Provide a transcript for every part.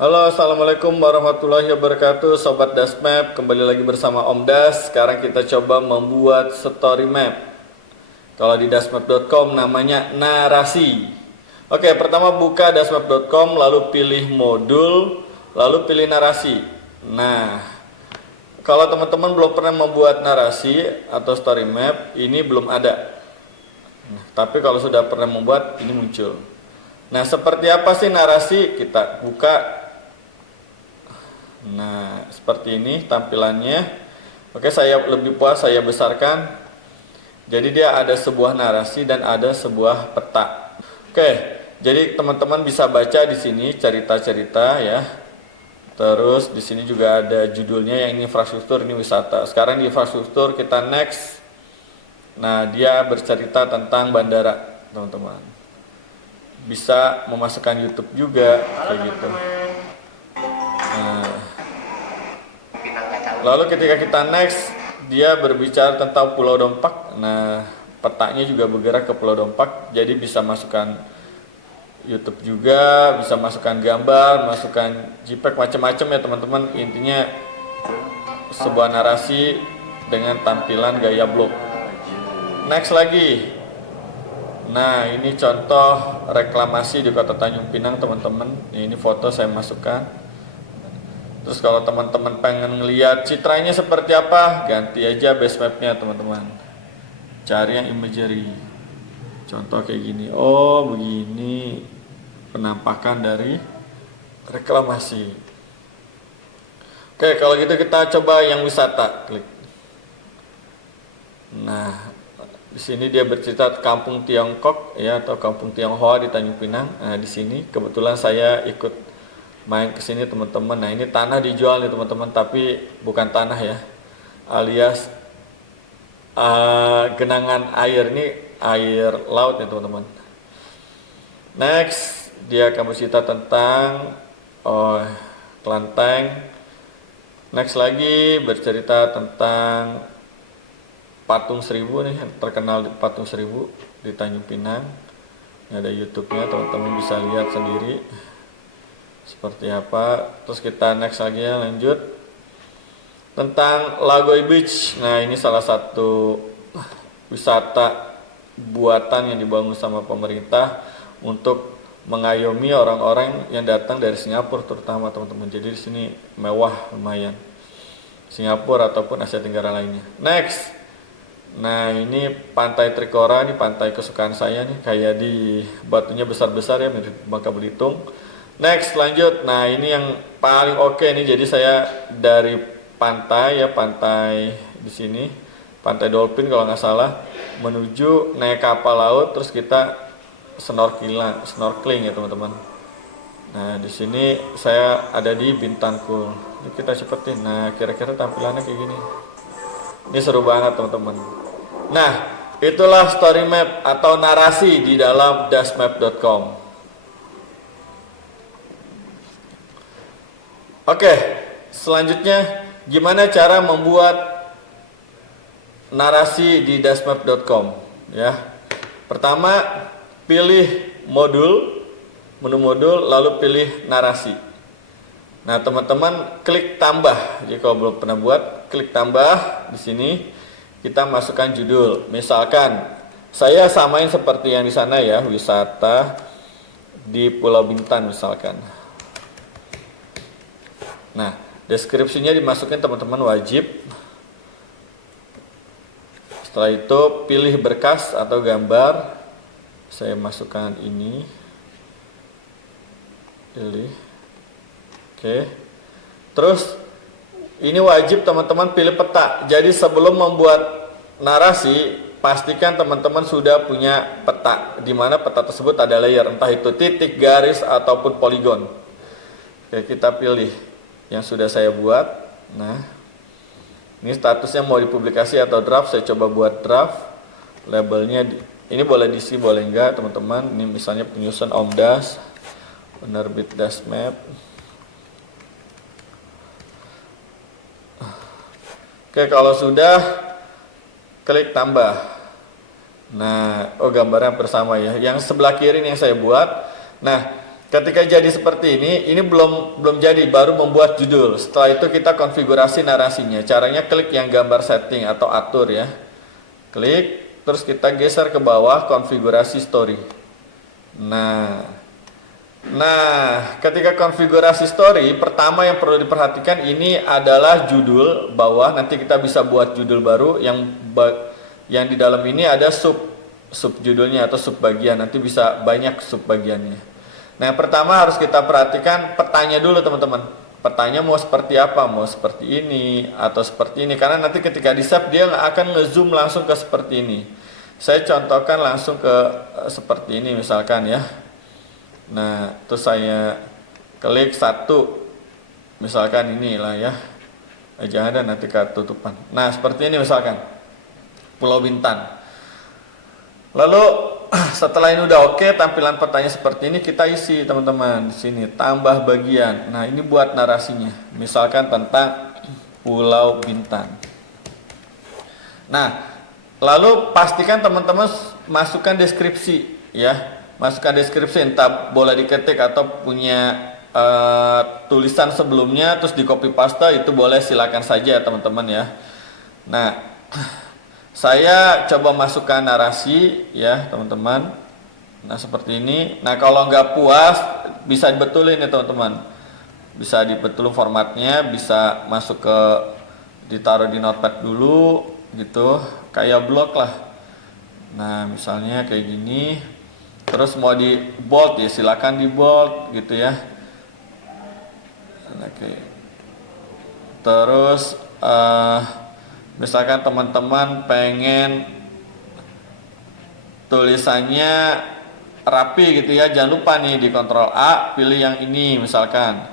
Halo, assalamualaikum warahmatullahi wabarakatuh, Sobat Dasmap. Kembali lagi bersama Om Das. Sekarang kita coba membuat story map. Kalau di dasmap.com namanya narasi. Oke, pertama buka dasmap.com, lalu pilih modul, lalu pilih narasi. Nah, kalau teman-teman belum pernah membuat narasi atau story map, ini belum ada. Nah, tapi kalau sudah pernah membuat, ini muncul. Nah, seperti apa sih narasi? Kita buka. Nah, seperti ini tampilannya. Oke, saya lebih puas saya besarkan. Jadi dia ada sebuah narasi dan ada sebuah peta. Oke, jadi teman-teman bisa baca di sini cerita-cerita ya. Terus di sini juga ada judulnya, yang ini infrastruktur, ini wisata. Sekarang di infrastruktur kita next. Nah, dia bercerita tentang bandara, teman-teman. Bisa memasukkan YouTube juga kayak gitu. Nah, lalu ketika kita next, dia berbicara tentang Pulau Dompak. Nah, petanya juga bergerak ke Pulau Dompak, jadi bisa masukkan YouTube juga, bisa masukkan gambar, masukkan JPEG, macam-macam ya teman-teman. Intinya sebuah narasi dengan tampilan gaya blog. Next lagi. Nah, ini contoh reklamasi di Kota Tanjung Pinang, teman-teman. Ini foto saya masukkan. Terus kalau teman-teman pengen ngelihat citranya seperti apa, ganti aja base mapnya teman-teman. Cari yang imagery. Contoh kayak gini. Oh, begini penampakan dari reklamasi. Oke, kalau gitu kita coba yang wisata. Klik. Nah, di sini dia bercerita Kampung Tiongkok ya, atau Kampung Tionghoa di Tanjung Pinang. Nah, di sini kebetulan saya ikut main ke sini teman-teman. Nah, ini tanah dijual nih teman-teman, tapi bukan tanah ya, alias genangan air, ini air laut nih teman-teman. Next, dia akan bercerita tentang kelenteng. Next lagi bercerita tentang Patung Seribu nih, terkenal di Patung Seribu di Tanjung Pinang. Ini ada YouTube-nya, teman-teman bisa lihat sendiri seperti apa. Terus kita next lagi ya, lanjut tentang Lagoy Beach. Nah, ini salah satu wisata buatan yang dibangun sama pemerintah untuk mengayomi orang-orang yang datang dari Singapura terutama teman-teman. Jadi di sini mewah lumayan, Singapura ataupun Asia Tenggara lainnya. Next. Nah, ini Pantai Trikora, ini pantai kesukaan saya nih, kayak di batunya besar-besar ya, mirip Bangka Belitung. Next, lanjut. Nah, ini yang paling oke nih. Jadi saya dari pantai ya, pantai di sini, Pantai Dolphin kalau nggak salah, menuju naik kapal laut, terus kita snorkeling ya teman-teman. Nah, di sini saya ada di Bintangkul. Ini kita cepetin. Nah, kira-kira tampilannya kayak gini. Ini seru banget teman-teman. Nah, itulah story map atau narasi di dalam dasmap.com. Oke, selanjutnya gimana cara membuat narasi di dasmap.com ya. Pertama, pilih modul, menu modul, lalu pilih narasi. Nah, teman-teman klik tambah. Jadi kalau belum pernah buat, klik tambah di sini. Kita masukkan judul. Misalkan saya samain seperti yang di sana ya, wisata di Pulau Bintan misalkan. Nah, deskripsinya dimasukin teman-teman wajib. Setelah itu pilih berkas atau gambar. Saya masukkan ini. Pilih. Oke. Terus ini wajib teman-teman pilih peta. Jadi sebelum membuat narasi, pastikan teman-teman sudah punya peta, di mana peta tersebut ada layer, entah itu titik, garis ataupun poligon. Oke, kita pilih yang sudah saya buat. Nah, ini statusnya mau dipublikasi atau draft. Saya coba buat draft. Labelnya ini boleh diisi boleh enggak teman-teman. Ini misalnya penyusun Om Das, penerbit Dasmap. Oke, kalau sudah klik tambah. Nah, gambarnya bersama ya. Yang sebelah kiri ini yang saya buat. Nah, Ketika jadi seperti ini belum jadi, baru membuat judul. Setelah itu kita konfigurasi narasinya. Caranya klik yang gambar setting atau atur ya. Klik, terus kita geser ke bawah konfigurasi story. Nah, ketika konfigurasi story, pertama yang perlu diperhatikan ini adalah judul bawah. Nanti kita bisa buat judul baru yang di dalam ini ada sub judulnya atau sub bagian. Nanti bisa banyak sub bagiannya. Nah, yang pertama harus kita perhatikan petanya dulu teman-teman. Petanya mau seperti apa? Mau seperti ini atau seperti ini? Karena nanti ketika di save dia akan ngezoom langsung ke seperti ini. Saya contohkan langsung ke seperti ini misalkan ya. Nah, terus saya klik satu. Misalkan inilah ya. Jangan ada nanti ketutupan. Nah, seperti ini misalkan. Pulau Bintan. Lalu setelah ini udah oke, tampilan petanya seperti ini, kita isi teman-teman di sini tambah bagian. Nah, ini buat narasinya. Misalkan tentang Pulau Bintan. Nah, lalu pastikan teman-teman masukkan deskripsi ya. Masukkan deskripsi, entah boleh diketik atau punya tulisan sebelumnya terus di copy paste, itu boleh, silakan saja ya teman-teman ya. Nah, saya coba masukkan narasi ya teman-teman. Nah, seperti ini. Nah, kalau nggak puas bisa dibetulin ya teman-teman. Bisa dibetulin formatnya, bisa masuk ke ditaruh di notepad dulu gitu, kayak blog lah. Nah, misalnya kayak gini. Terus mau di bold ya silakan di bold gitu ya. Oke. Terus misalkan teman-teman pengen tulisannya rapi gitu ya, jangan lupa nih di Ctrl A, pilih yang ini misalkan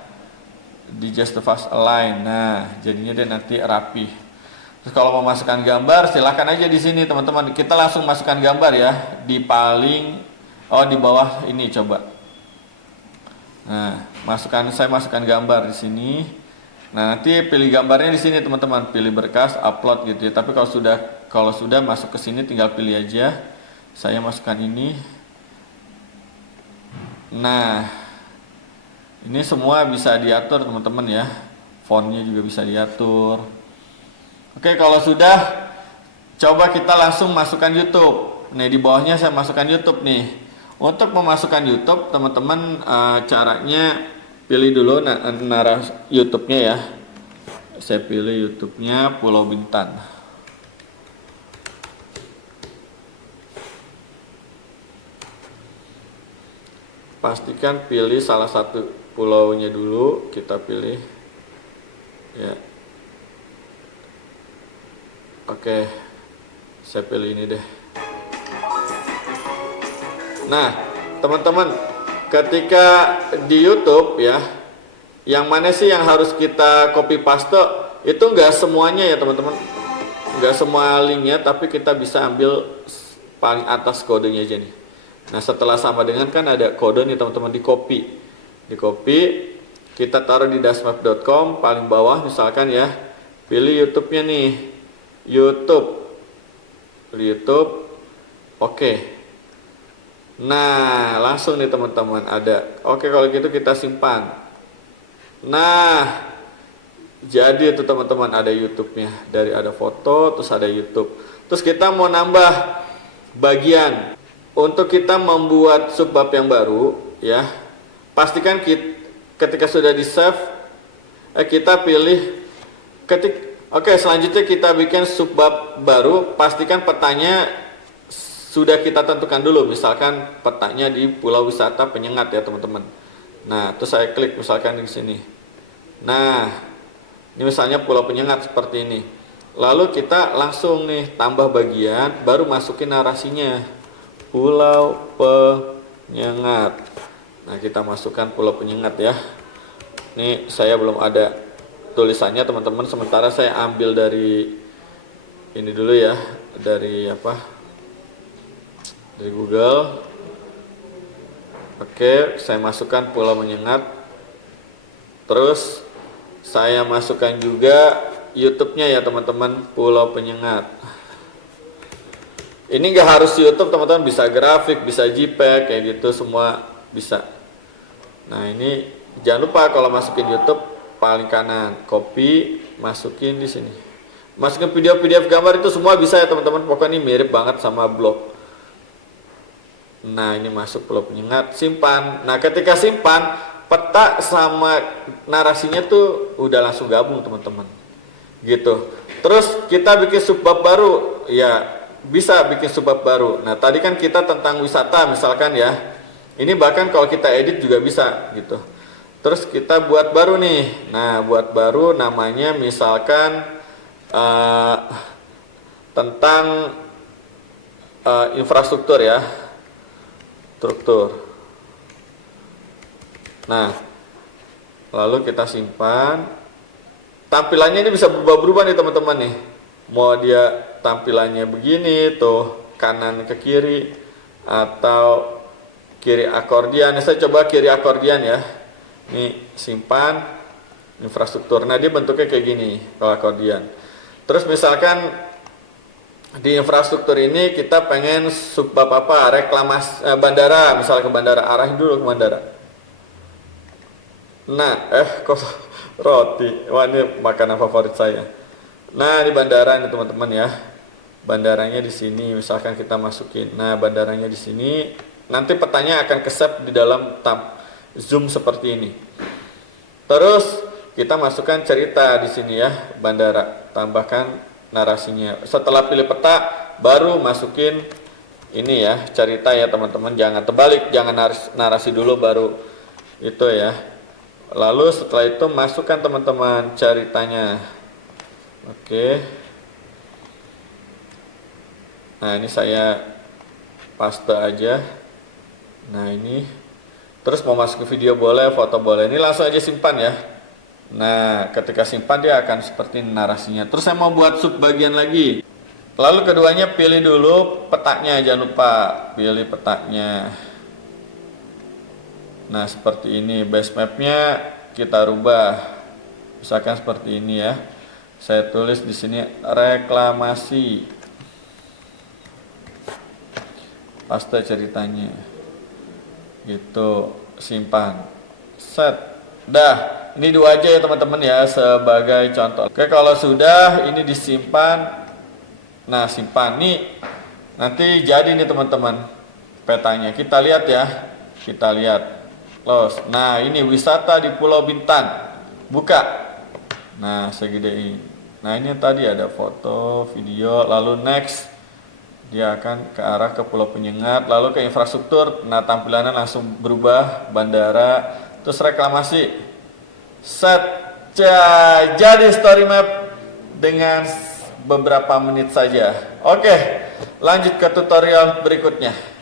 di just the fast align. Nah, jadinya dia nanti rapi. Terus kalau mau masukkan gambar, silakan aja di sini teman-teman. Kita langsung masukkan gambar ya di di bawah ini coba. Nah, saya masukkan gambar di sini. Nah, nanti pilih gambarnya di sini teman-teman, pilih berkas, upload gitu ya. Tapi kalau sudah masuk ke sini tinggal pilih aja. Saya masukkan ini. Nah, ini semua bisa diatur teman-teman ya. Fontnya juga bisa diatur. Oke, kalau sudah, coba kita langsung masukkan YouTube. Nih di bawahnya saya masukkan YouTube nih. Untuk memasukkan YouTube teman-teman, caranya pilih dulu narasi YouTube-nya ya. Saya pilih YouTube-nya Pulau Bintan. Pastikan pilih salah satu pulaunya dulu, kita pilih ya. Oke, saya pilih ini deh. Nah, teman-teman, ketika di YouTube ya, yang mana sih yang harus kita copy paste? Itu enggak semuanya ya teman-teman, enggak semua linknya, tapi kita bisa ambil paling atas kodenya aja nih. Nah, setelah sama dengan kan ada kode nih teman-teman, di copy, kita taruh di dasmap.com paling bawah misalkan ya, pilih YouTube-nya nih, YouTube, oke. Nah, langsung nih teman-teman ada. Oke, kalau gitu kita simpan. Nah, jadi itu teman-teman ada YouTube-nya. Dari ada foto, terus ada YouTube. Terus kita mau nambah bagian. Untuk kita membuat subbab yang baru, ya, pastikan ketika sudah di save, kita pilih Oke, selanjutnya kita bikin subbab baru. Pastikan petanya sudah kita tentukan dulu, misalkan petanya di Pulau Wisata Penyengat ya teman-teman. Nah, terus saya klik misalkan di sini. Nah, ini misalnya Pulau Penyengat seperti ini. Lalu kita langsung nih tambah bagian, baru masukin narasinya, Pulau Penyengat. Nah, kita masukkan Pulau Penyengat ya. Ini saya belum ada tulisannya teman-teman, sementara saya ambil dari ini dulu ya, dari Google. Oke, saya masukkan Pulau Penyengat. Terus saya masukkan juga YouTube-nya ya teman-teman, Pulau Penyengat. Ini nggak harus YouTube teman-teman, bisa grafik, bisa JPEG kayak gitu, semua bisa. Nah ini jangan lupa kalau masukin YouTube paling kanan, copy, masukin di sini. Masukin video PDF gambar itu semua bisa ya teman-teman. Pokoknya ini mirip banget sama blog. Nah ini masuk pulau penyengat, simpan. Nah ketika simpan, peta sama narasinya tuh udah langsung gabung teman-teman. Gitu. Terus kita bikin subbab baru, ya bisa bikin subbab baru. Nah tadi kan kita tentang wisata misalkan ya. Ini bahkan kalau kita edit juga bisa gitu. Terus kita buat baru nih. Nah buat baru namanya misalkan tentang infrastruktur ya, struktur. Nah lalu kita simpan. Tampilannya ini bisa berubah-berubah nih teman-teman nih. Mau dia tampilannya begini tuh, kanan ke kiri atau kiri akordian. Saya coba kiri akordian ya. Ini simpan infrastruktur. Nah dia bentuknya kayak gini kalau akordian. Terus misalkan di infrastruktur ini kita pengen subbab apa, reklamasi bandara, misalnya ke bandara, arahin dulu ke bandara. Nah kok roti, wah ini makanan favorit saya. Nah di bandara ini teman-teman ya, bandaranya di sini misalkan kita masukin. Nah bandaranya di sini. Nanti petanya akan kesep di dalam tab zoom seperti ini. Terus kita masukkan cerita di sini ya, bandara, tambahkan narasinya. Setelah pilih peta, baru masukin ini ya, cerita ya teman-teman. Jangan terbalik, jangan narasi dulu baru itu ya. Lalu setelah itu masukkan teman-teman ceritanya. Oke. Nah ini saya paste aja. Nah ini, terus mau masuk ke video boleh, foto boleh. Ini langsung aja simpan ya. Nah ketika simpan dia akan seperti narasinya. Terus saya mau buat sub bagian lagi. Lalu keduanya pilih dulu petanya, jangan lupa pilih petanya. Nah seperti ini, base mapnya kita rubah. Misalkan seperti ini ya. Saya tulis di sini reklamasi. Paste ceritanya. Gitu, simpan, set, dah. Ini dua aja ya teman-teman ya sebagai contoh. Oke kalau sudah ini disimpan, nah simpan nih, nanti jadi nih teman-teman petanya. Kita lihat ya, kita lihat. Nah ini wisata di Pulau Bintan, buka. Nah segedein. Nah ini tadi ada foto, video, lalu next. Dia akan ke arah ke pulau penyengat, lalu ke infrastruktur. Nah tampilannya langsung berubah, bandara, terus reklamasi, set, jadi story map dengan beberapa menit saja. Oke, lanjut ke tutorial berikutnya.